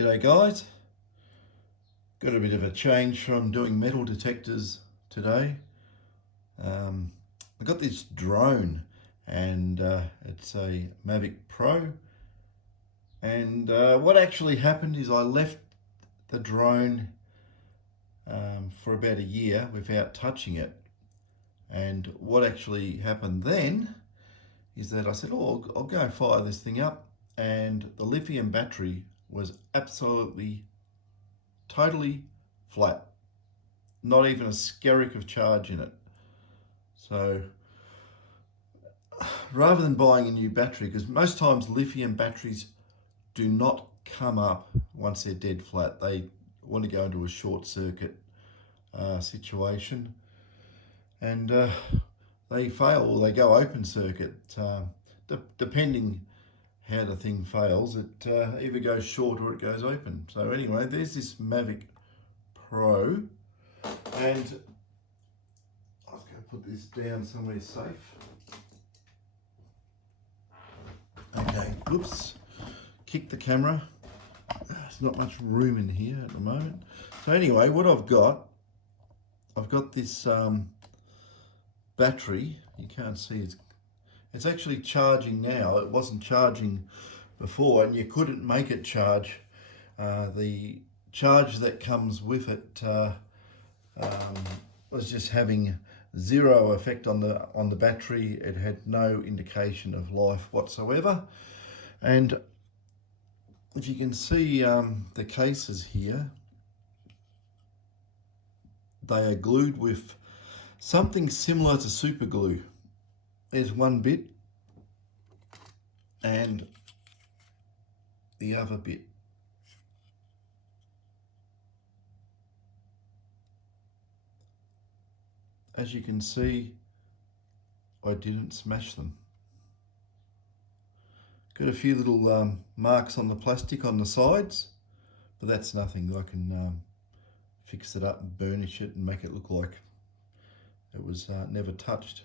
G'day guys, got a bit of a change from doing metal detectors today. I got this drone and it's a Mavic Pro, and what actually happened is I left the drone for about a year without touching it, and what actually happened then is that I said, I'll go and fire this thing up, and the lithium battery was absolutely totally flat, not even a skerrick of charge in it. So rather than buying a new battery, because most times lithium batteries do not come up once they're dead flat, they want to go into a short circuit situation, and they fail, or they go open circuit, depending how the thing fails. It either goes short or it goes open. So anyway, there's this Mavic Pro, and I was going to put this down somewhere safe. Okay, oops, kick the camera. There's not much room in here at the moment. So anyway, what I've got this battery. You can't see it's actually charging now. It wasn't charging before, and you couldn't make it charge. The charge that comes with it was just having zero effect on the battery. It had no indication of life whatsoever. And if you can see the cases here, they are glued with something similar to super glue. There's one bit and the other bit. As you can see, I didn't smash them. Got a few little marks on the plastic on the sides, but that's nothing. I can fix it up and burnish it and make it look like it was never touched.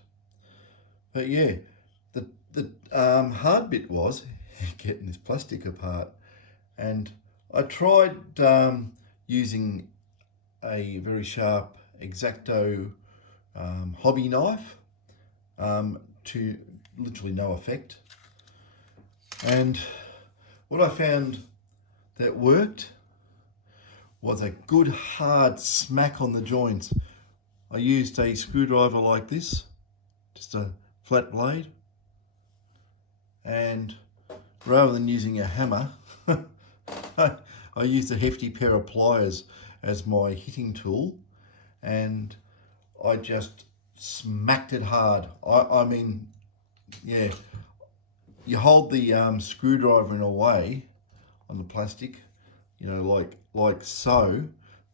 But yeah, the hard bit was getting this plastic apart, and I tried using a very sharp X-Acto hobby knife to literally no effect. And what I found that worked was a good hard smack on the joints. I used a screwdriver like this, just a flat blade, and rather than using a hammer, I used a hefty pair of pliers as my hitting tool, and I just smacked it hard. I mean, yeah, you hold the screwdriver in a way on the plastic, you know, like so,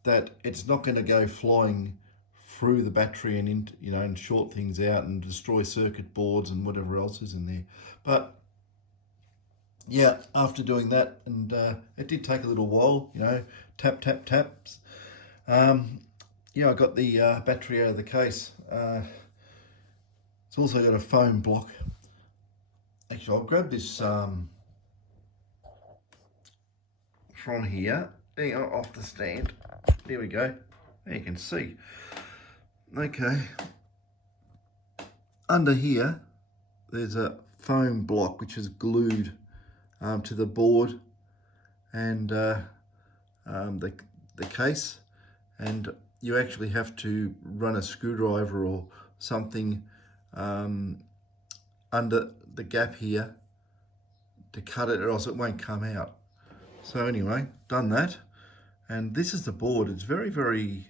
that it's not going to go flying through the battery and and short things out and destroy circuit boards and whatever else is in there. But yeah, after doing that, and it did take a little while, tap taps. Yeah, I got the battery out of the case. It's also got a foam block. Actually, I'll grab this from here, off the stand. There we go. There you can see. Okay. Under here, there's a foam block which is glued to the board and the case, and you actually have to run a screwdriver or something under the gap here to cut it, or else it won't come out. So anyway, done that, and this is the board. It's very, very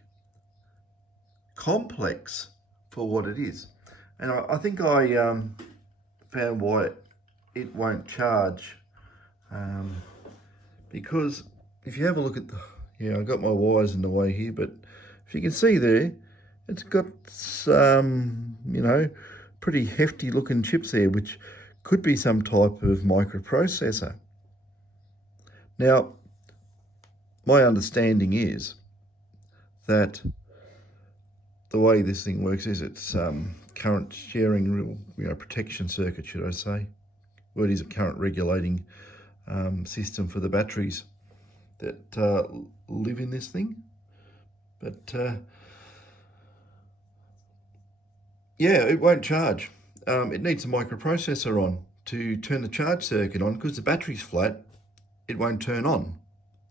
complex for what it is, and I think I found why it won't charge, because if you have a look at I got my wires in the way here, but if you can see there, it's got some pretty hefty looking chips there, which could be some type of microprocessor. Now, my understanding is that the way this thing works is it's current sharing, protection circuit, should I say. Well, it is a current regulating system for the batteries. that live in this thing. But yeah, it won't charge. It needs a microprocessor on to turn the charge circuit on, because the battery's flat, it won't turn on.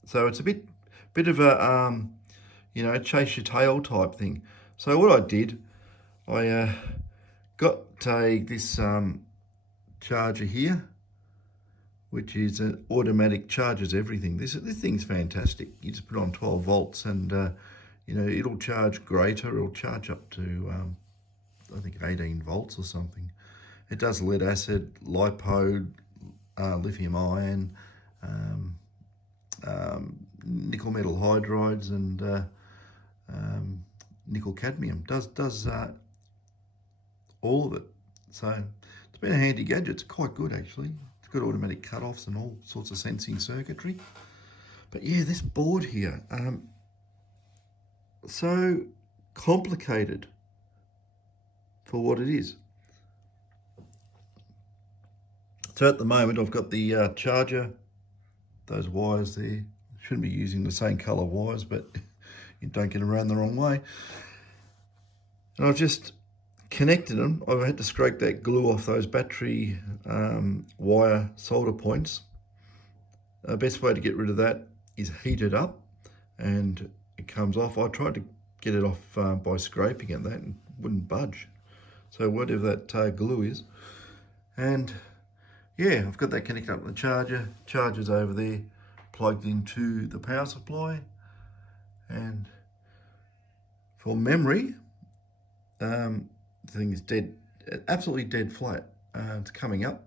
So it's a bit of a, you know, chase your tail type thing. So what I did, I got this charger here, which is an automatic, charges everything. This thing's fantastic. You just put it on 12 volts and you know, it'll charge greater. It'll charge up to I think 18 volts or something. It does lead acid, lipo, lithium ion, nickel metal hydrides, and nickel cadmium. Does all of it. So it's been a handy gadget. It's quite good actually. It's got automatic cut-offs and all sorts of sensing circuitry. But yeah, this board here, so complicated for what it is. So at the moment I've got the charger, those wires there. Shouldn't be using the same colour wires, but you don't get around the wrong way. And I've just connected them. I've had to scrape that glue off those battery wire solder points. The best way to get rid of that is heat it up and it comes off. I tried to get it off by scraping at that and wouldn't budge. So whatever that glue is. And yeah, I've got that connected up to the charger. Charger's over there, plugged into the power supply. And for memory, the thing is dead, absolutely dead flat. It's coming up.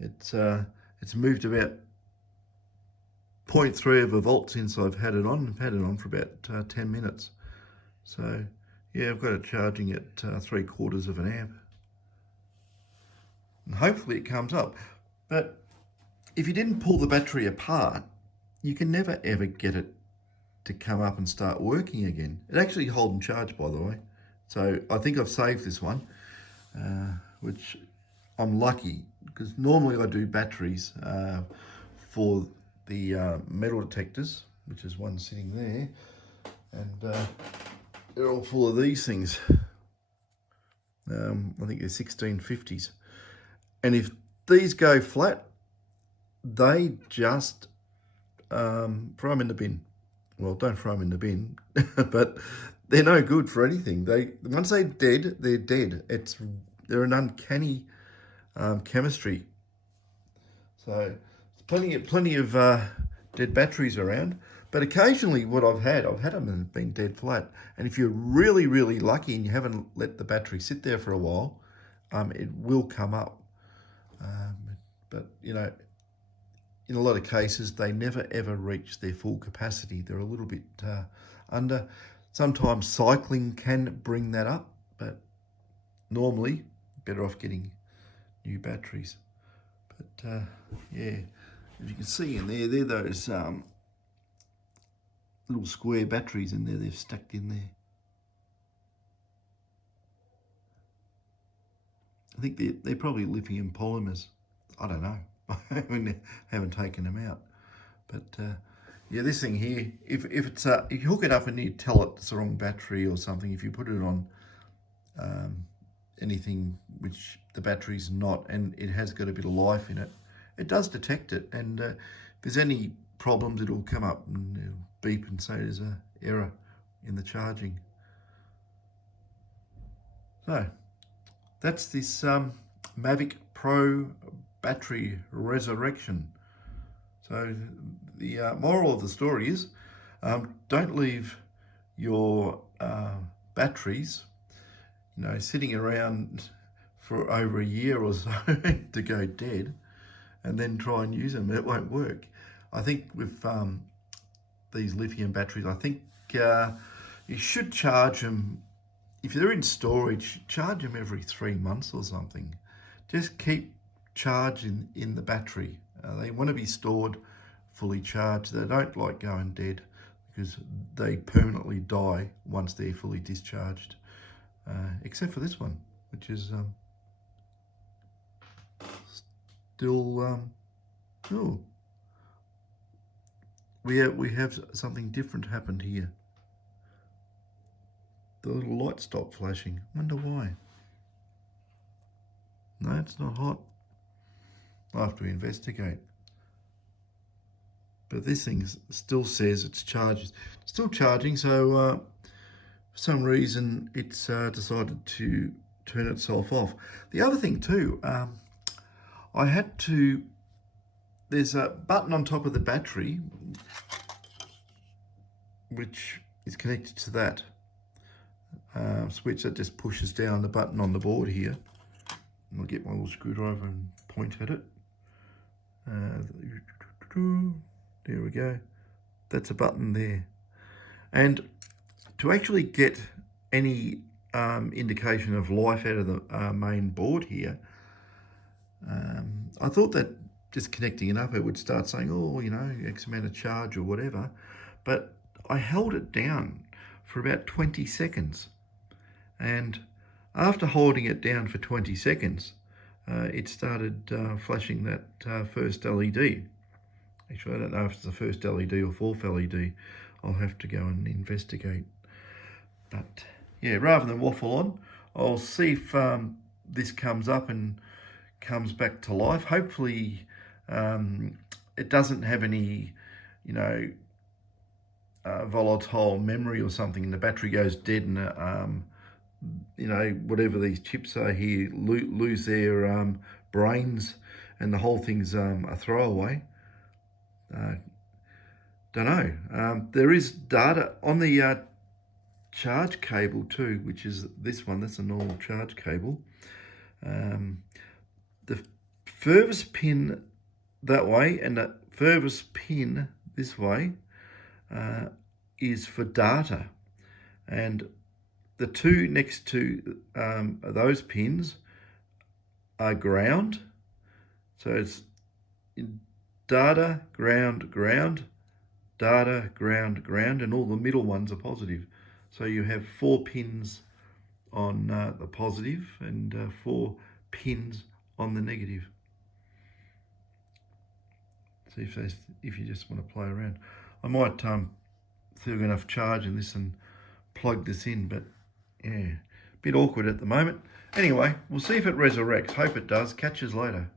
It's moved about 0.3 of a volt since I've had it on. I've had it on for about 10 minutes. So yeah, I've got it charging at 3/4 of an amp. And hopefully it comes up. But if you didn't pull the battery apart, you can never ever get it to come up and start working again. It actually hold and charge, by the way. So I think I've saved this one, which I'm lucky, because normally I do batteries for the metal detectors, which is one sitting there, and they're all full of these things. I think they're 1650s. And if these go flat, they just throw them in the bin. Well, don't throw them in the bin, but they're no good for anything. Once they're dead, they're dead. They're an uncanny chemistry. So there's plenty of dead batteries around. But occasionally what I've had them and been dead flat. And if you're really, really lucky and you haven't let the battery sit there for a while, it will come up. But you know, in a lot of cases, they never ever reach their full capacity. They're a little bit under. Sometimes cycling can bring that up, but normally better off getting new batteries. But yeah, as you can see in there, they're those little square batteries in there. They've stacked in there. I think they're probably lithium polymers. I don't know. I haven't taken them out. But yeah, this thing here, if you hook it up and you tell it it's the wrong battery or something, if you put it on anything which the battery's not, and it has got a bit of life in it, it does detect it. And if there's any problems, it'll come up and it'll beep and say there's an error in the charging. So that's this Mavic Pro battery resurrection. So the moral of the story is, don't leave your batteries, you know, sitting around for over a year or so to go dead, and then try and use them. It won't work. I think with these lithium batteries, I think you should charge them. If they're in storage, charge them every 3 months or something. Just keep charging in the battery. They want to be stored fully charged. They don't like going dead, because they permanently die once they're fully discharged. Except for this one, which is still, oh, we have something different happened here. The little light stopped flashing. Wonder why. No, it's not hot. I'll have to investigate. But this thing still says it's still charging, so for some reason it's decided to turn itself off. The other thing too, I had to, there's a button on top of the battery which is connected to that switch that just pushes down the button on the board here. And I'll get my little screwdriver and point at it. There we go. That's a button there. And to actually get any indication of life out of the main board here, I thought that just connecting it up, it would start saying, oh, you know, X amount of charge or whatever. But I held it down for about 20 seconds. And after holding it down for 20 seconds, it started flashing that first LED. Actually, I don't know if it's the first LED or fourth LED. I'll have to go and investigate. But yeah, rather than waffle on, I'll see if this comes up and comes back to life. Hopefully it doesn't have any, you know, volatile memory or something, and the battery goes dead and you know, whatever these chips are here lose their brains and the whole thing's a throwaway. Don't know. There is data on the charge cable too, which is this one. That's a normal charge cable. The furthest pin that way and the furthest pin this way is for data, and the two next to those pins are ground. So it's data, ground, ground, data, ground, ground, and all the middle ones are positive. So you have 4 pins on the positive and 4 pins on the negative. See if you just want to play around. I might see if enough charge in this and plug this in, but yeah, a bit awkward at the moment. Anyway, we'll see if it resurrects. Hope it does. Catch us later.